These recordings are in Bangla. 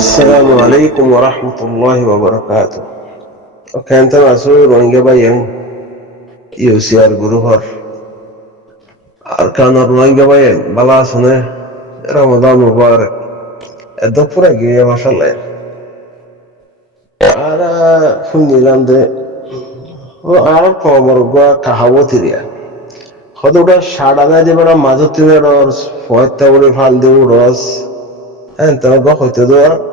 السلام عليكم ورحمة الله وبركاته. وكانت مسؤول وإنجا بيان يوسيار جروهر أركان الروينجا بيان بلاسنا رمضان مبارك الدكتورة جي ما شاء الله على فني لاند وعلى كومر جوا كهوتيريا خدودا شادانا جبنا مازوتينه روس فوتاوري فالديو روس أنت ما خدتوا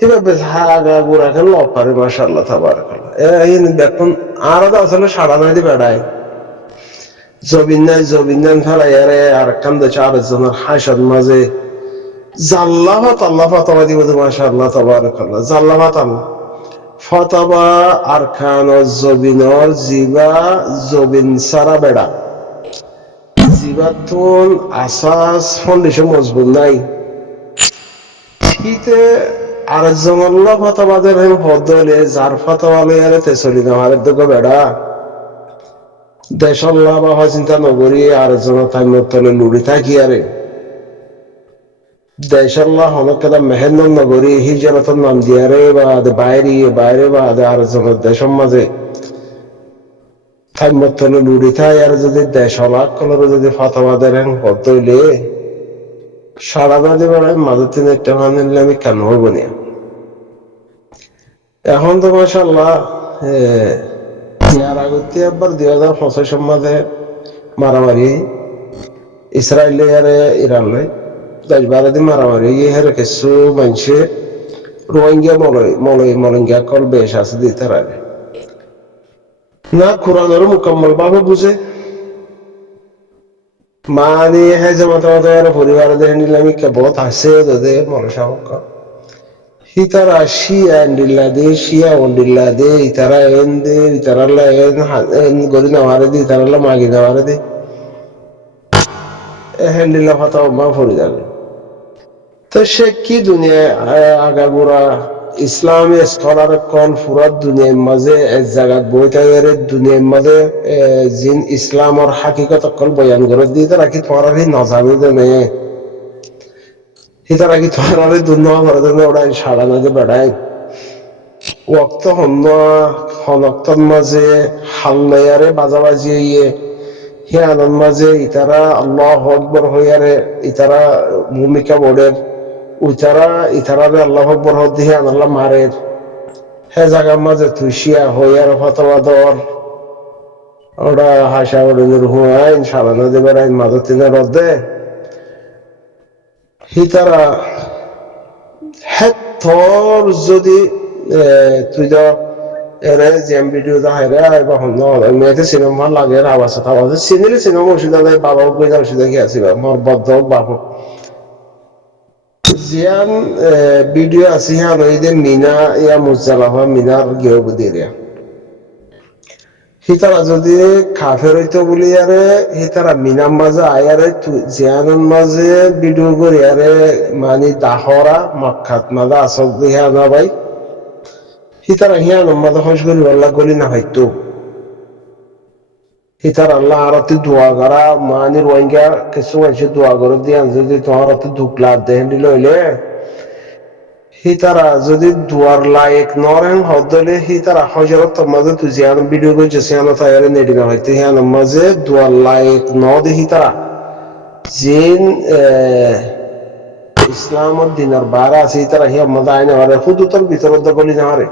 হিবা বেশ হাগা গুড়া খেলে অপারে মাশাআল্লাহ তাবারাকাল্লাহ এই দেখুন আলাদা আসলে সাড়া নাই বেড়ায় জবিন্দান ফেলা এরে আর কান্দে চার জনের হাসার মাঝে জাল্লাহাত আল্লাহ ফাতাবা দিব মাশাআল্লাহ তাবারাকাল্লাহ জাল্লাহাত আল্লাহ ফাতাবা আর খান জবিনর জিবা জবিন সারা বেড়া জিবাতুন আসাস ফাউন্ডেশন মজবুত নাই শীতে আর জঙ্গল্লা ফতবাদের হদলে যার ফতওয়ালে এর তেসলি না আর দুগ বেড়া দেশল্লা বা চিন্তা নগরী আর জন তাই মতলে লুড়ি থাকি আরে দেশল্লা হনকদা মেহেন্দ নগরী হিজরতন নাম দিয়ারে বা বাইরে বা আর জন দেশম মাঝে তাই মতলে লুড়ি থাই আর যদি দেশলা কলর যদি ফতবাদের হদলে সারা বাজে বেড়ায় মাঝে তিন একটা মানিলে আমি কেন হবো না এখন তো মাশাআল্লাহ ইয়ার আগতে আবার 2025 সম্মাদে মারামারি ইসরায়েলে আর ইরানে 10-12 দিন মারামারি এর কিছু মানুষে রোহিঙ্গা মলঙ্গিয়া কল বেশ আছে দিতে রাখে না কোরআনের মুকাম্মল ভাবে বুঝে মানে হ্যাঁ জামাতের পরিবার দেখে নিলাম বহুত আছে ওদের মনসাবক হিতারা শিয়া অন্ডিল্লা দে ইতারা এন দে ইতারাল্লা এন গরি নামারে দে ইতারাল্লা মাগি নামারে দে হ্যান্ডিল্লা ফাতা মা ফরি যাবে তো সে কি দুনিয়ায় আগাগোড়া ইসলামী স্কলার কল ফুরাত দুনিয়ার মাঝে এক জায়গাত বইটাইয়ের দুনিয়ার মাঝে জিন ইসলামর হাকিকত কল বয়ান করে দিয়ে তারা কি তোমার নজানি দেনে হিতারা কি তোমার দুর্নয় করে দেবে ওরা সাড়া না যে বেড়ায় ওক্ত হনক্তর মাঝে হাল্লায়ারে বাজাবাজি ইয়ে হিয়ানোর মাঝে ইতারা আল্লাহ আকবর হইয়ারে ইতারা ভূমিকা বোর্ডের ইতারারে আল্লাহ আকবর হদ্দিহে আল্লাহ মারের হে জায়গার মাঝে তুষিয়া হইয়ার ফতোয়াদর ওরা হাসা ওড়ের হুয়াইন সাড়া না যে বেড়াইন মাঝে তিনের রদ্দে হিতারা হেথর যদি তুই তো এরে জ্যাম ভিডিও দেখাইরে বা মেয়েতে সিনেমা লাগে আওয়াজ চিনিলে সিনেমা ওষুধ দেয় বাবা গইনা ওষুধ দেখে আসিবা মোর বদ্ধ বাবু জিয়ান ভিডিও আছে হ্যাঁ রইদে মিনা ইয়া মুজালাফা মিনার গেও বুদিরিয়া হিতারা যদি কাফের হইতো বলি আরে হিতারা মিনার মাঝে আয়ারে জিয়ানের মাঝে ভিডিও করি আরে মানে দাহরা মক্কাত মাঝে আসল দিহা না ভাই হিতারা হিয়ানোর মাঝে হস করি আল্লাহ গলি না হয়তো হিতার আল্লাহ আরতি দোয়া করা মানে রোহিঙ্গা কিছু মানুষের দোয়া করে দিয়ে যদি তোমার অত ঢুকলা দেন দিল হইলে হিতারা যদি দুয়ার লায়ক নরেন হদলে হিতারা হজরত মাঝে তুই জিয়ান ভিডিও করছে সিয়ানো তাইরে নেডি না হইতে হিয়ানোর মাঝে দুয়ার লায়ক ন দে হিতারা জিন ইসলামর দিনের বারা আছে হিতারা হিয়া মাঝে আইনে পারে হুদুতর ভিতরত গলি না পারে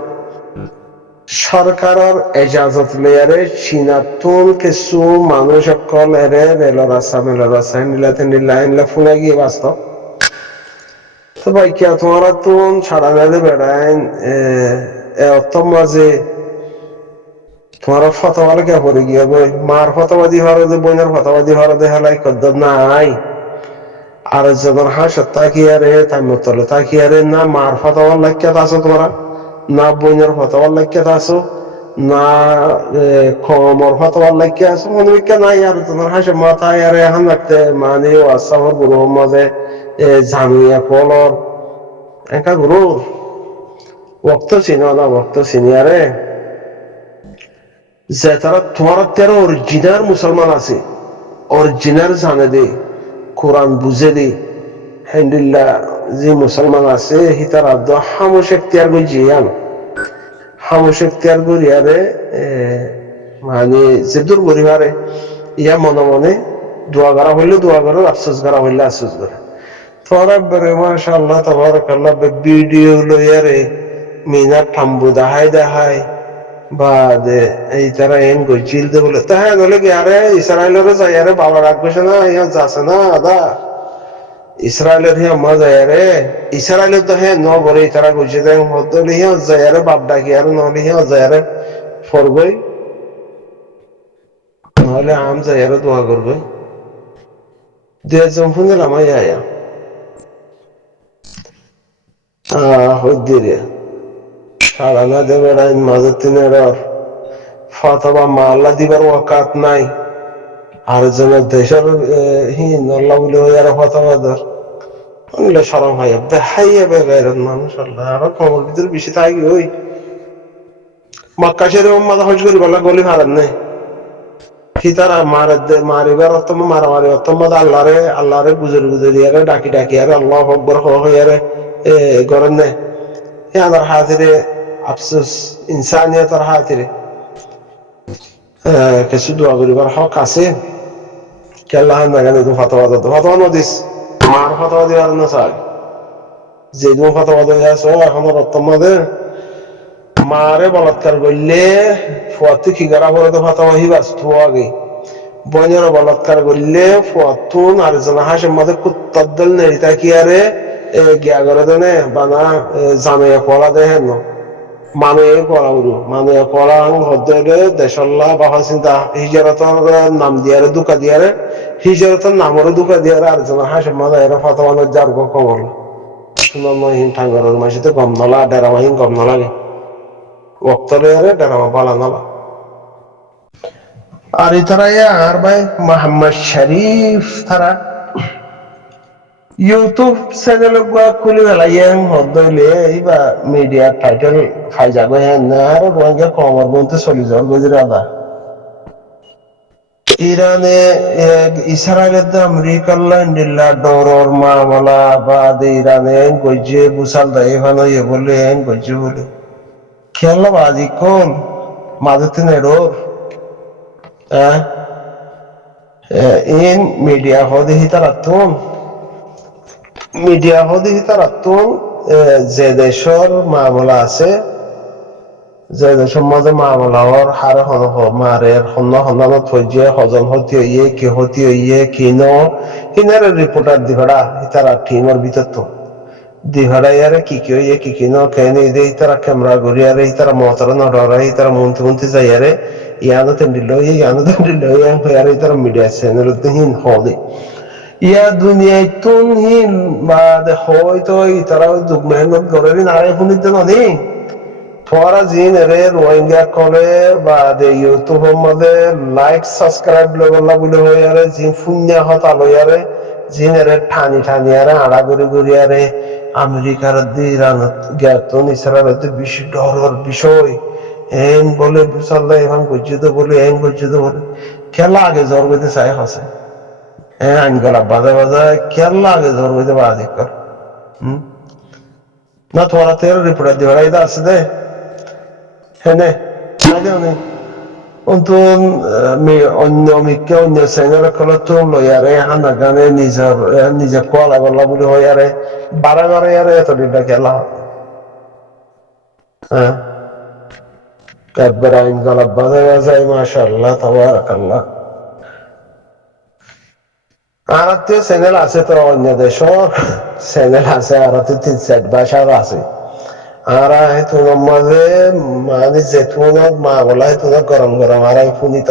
সরকারের এজাজত লেয়ারে চীনাতুন কিছু মানুষ সকল এরে মেলা রাস্তা নিলা ফুলে গিয়ে বাস্তব তো ভাই কে তোমার তুন সারা মেলে বেড়াইন অত মাঝে তোমার ফতোয়ালে কে পড়ে গিয়ে বই মার ফতোবাদী হরে দে বোনের ফতোবাদী হরে দে হেলাই কদ্দর নাই আর যখন হাসত তাকিয়ে রে তাই মতলে তাকিয়ে রে না মার ফতোয়াল লাইকাত আছো তোমরা না বোনের ফতোয়াল লাইকাত আছো না কমর ফতোয়াল লাইকা আছো মনে বিজ্ঞা নাই আর তোমার হাসে মাথায় আর এখন রাখতে মানে আসামর গুরু মাঝে জামিয়া কলর একা গুরু ওক্ত চিনো না ওক্ত চিনিয়ারে যে তারা তোমার তেরো অরিজিনাল মুসলমান আছে অরিজিনাল জানে দে কোরআন বুঝে দে হ্যান্ডিল্লা যে মুসলমান আছে হিতারা দ হামুশ এখতিয়ার বুঝিয়ান হামুশ এখতিয়ার করিয়ারে মানে যে দূর করিবারে ইয়া মনে মনে দোয়া করা হইলে দোয়া করো, আফসোস করা হইলে আফসোস করে। তোরা বেরে মাশাআল্লাহ তাবারাকাল্লাহ ভিডিও লইয়ারে মিনার ঠাম্বু দেখায় বা এই তারা এন গইছিল দে বলে তা হ্যাঁ বলে কি আরে ইসরায়েলের যাই আরে বাবা রাখবে না ইয়া যাচ্ছে না আদা ইসরায়েলের হিয়া মজা আরে ইসরায়েলের তো হ্যাঁ ন বলে তারা গইছে দেন হদলে হিয়া যাই আরে বাপ ডাকি আর নহলে হিয়া যাই আরে ফরগই নহলে আম যাই আরে দোয়া করবে দুই জমফুনে লামাই আয়া হইদিরে সারানা দেবে রাইন মাঝে তিনের ফতবা মাল্লা দিবার ওয়াকাত নাই আর যেন দেশের হিন আল্লাহ বলে হয়ে আর ফতবা দর সরম হয় দেখাইয়া বেগাইরেন মানুষ আল্লাহ আরো কমর ভিতরে বেশি থাকি ওই মক্কা শরীফ মাথা হজ করি বলা গলি হারান নাই কি তারা মারিবার অতম মারামারি অতম আল্লাহরে গুজরি আরে ডাকি আরে আল্লাহ আকবার হইয়ারে গরেন নাই আমার হাতিরে আফসোস ইনসানিয়তের হাতিরে কিছু দোয়া করিবার হক আছে কেল্লা নাগানি তো ফতোয়া নদিস মার ফতোয়া দিবার না চাই যে দু ফতোয়া দিয়ে আছো এখন বর্তমানে মারে বলাৎকার করলে ফুয়াতে কি করা বলে তো ফতোয়া হিবাস তো আগে বনের বলাৎকার করলে ফুয়াতুন আর জানা হাসের মধ্যে কুত্তার দল নেড়িতা কি আরে গিয়া করে দেনে বানা জামাইয়া পড়া দেয় না মানুহে পড়া উড়ু মানুহে পড়া হদ্দে দেশল্লা বাহা চিন্তা হিজরতর নাম দিয়ারে দুকা দিয়ারে হিজরতর নামরে দুকা দিয়ারে আর জন হাসে মানে এরা ফতোয়ানোর যার কমল সুন্দর মহিন ঠাঙ্গরের মাসিতে গম নলা ডেরা মাহিন গম নলাগে ওক্তরে আরে ডেরা বালা নলা আর ইতারা আর ভাই মোহাম্মদ শরীফ তারা ইউটিউব চ্যানেল খুলে ফেলাইয়েন হদইলে এইবা মিডিয়া টাইটেল খাই যাবে হ্যাঁ আর রোহিঙ্গা কমর বলতে চলে যাওয়ার গজির আদা ইরানে ইসরায়েলের আমেরিকার লাইন্ডিল্লা ডরর মামলা বা ইরানে গজে বুসাল দেয় এখানে ইয়ে বলে গজে বলে খেয়াল বাজি কোন মাঝে নেড়োর ইন মিডিয়া হদে হিতারাতুন মিডিয়া হদি তারাতুন যে দেশের মামলা আছে যে দেশের মাঝে মামলা হওয়ার হারে হন মারের হন্য হন্যানো থইয়ে হজন হতি হইয়ে কি হতি হইয়ে কিনো কিনারে রিপোর্টার দিভাড়া তারা টিমের ভিতর তো দিভাড়া ইয়ারে কি হইয়ে কি কিনো কেনে দে তারা ক্যামেরা গড়িয়ারে তারা মতর নড়ারে তারা মন্ত্রী যাইয়ারে ইয়ানো তেন্ডিলো ইয়ারে তারা মিডিয়া চ্যানেল হিন হদে ইয়া দুনিয়ায় তুন হিন বা হয়তো তারা দুঃখ মেহনত করে নারে শুনিতে নদী তোরা জিন রে রোহিঙ্গা করে বা ইউটিউবের মধ্যে লাইক সাবস্ক্রাইব লেগলা বলে হয়ে আরে জিন ফুন্যা হতা লইয়ারে জিন রে ঠানি আরে আড়া গড়ি আরে আমেরিকার ইরান জ্ঞাতন ইসরায়েলের বেশি ডরের বিষয় এন বলে বুঝাল্লাহ এখন গজ্জিত বলে এন গজ্জিত বলে খেলা আগে জ্বর হইতে চাই হসে আইনগলা বাজা খেয়াল আগে জ্বর হইতে বাজি কর না তোরা তেরো রিপোর্টার দিবার এটা আছে দে হ্যাঁ অন্তু অন্য মিকে অন্য চ্যানেল কলে তো লইয়ারে হানা গানে নিজে কোয়ালা গল্লা বলে হইয়ারে বারে ইয়ারে এত দিনটা খেলা হ্যাঁ একবার আইনগলা বাজা যায় মাশাআল্লাহ তাবারাকাল্লাহ আর চ্যানেল আছে তো অন্য দেশের চ্যানেল আছে আর 3-4 ভাষার আছে আর তোমার মাঝে মানে যেতুন মা বলা তোরা গরম আর শুনিত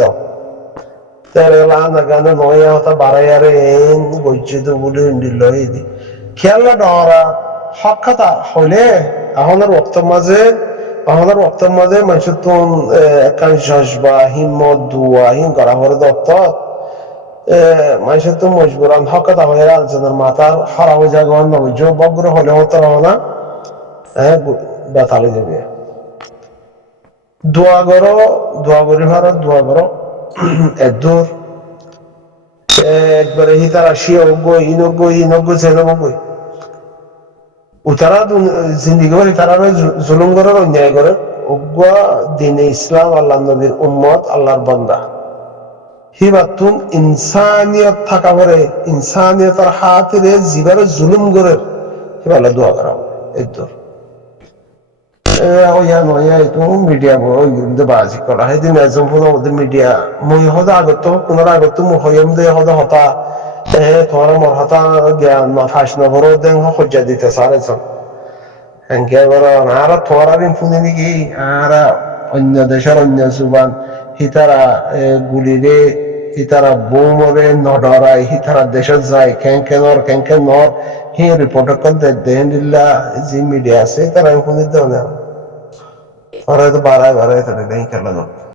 গানে নয় হতা বাড়াইয়ারে এন গজ্জিত বলে দিল খেয়াল্লা ডরা হক্ষতা হইলে আমাদের বক্তব্য মাঝে মানুষের তো একাংশ বা হিম্মত দুয়া হিম করা হলে দপ্তর মানুষের তো মজবুরান হকতা হয়ে আলোচনার মাথা হারা হয়ে যায় বগ্র হলে হতো না বেতালে যাবে দোয়া করি ভারত দোয়া করো এদূর একবারে হিতারা শিয়া গই ইনগই ছেলে গই উতারা জিন্দিগি করে তারা জুলুম করার অন্যায় করে উগ্র দিনে ইসলাম আল্লাহ নবীর উম্মত আল্লাহর বান্দা হিবাতুন ইনসানিয়ত থাকা পরে ইনসানিয়তের হাতিরে জিবারে জুলুম করে হিবালে দোয়া করা এই দূর ওয়া নয়া তো মিডিয়া বাজি করা হয় দিন একজন আমাদের মিডিয়া মই হদা আগত কোনার আগত মহয়ম দে হদা হতা তোমার মর হতা জ্ঞান ফাঁস নবর দেন হজ্জা দিতে সারেছেন এনকে বড় আর তোমার আবিন শুনি নাকি আর অন্য দেশের অন্য জুবান হিতারা গুলিরে হিতারা বোমরে নডরাই হিতারা দেশত যায় কেন নর হি রিপোর্ট করতে দেন দিল্লা যে মিডিয়া আছে তারা শুনি দেও না ওরা তো বাড়ায় তাদের খেলা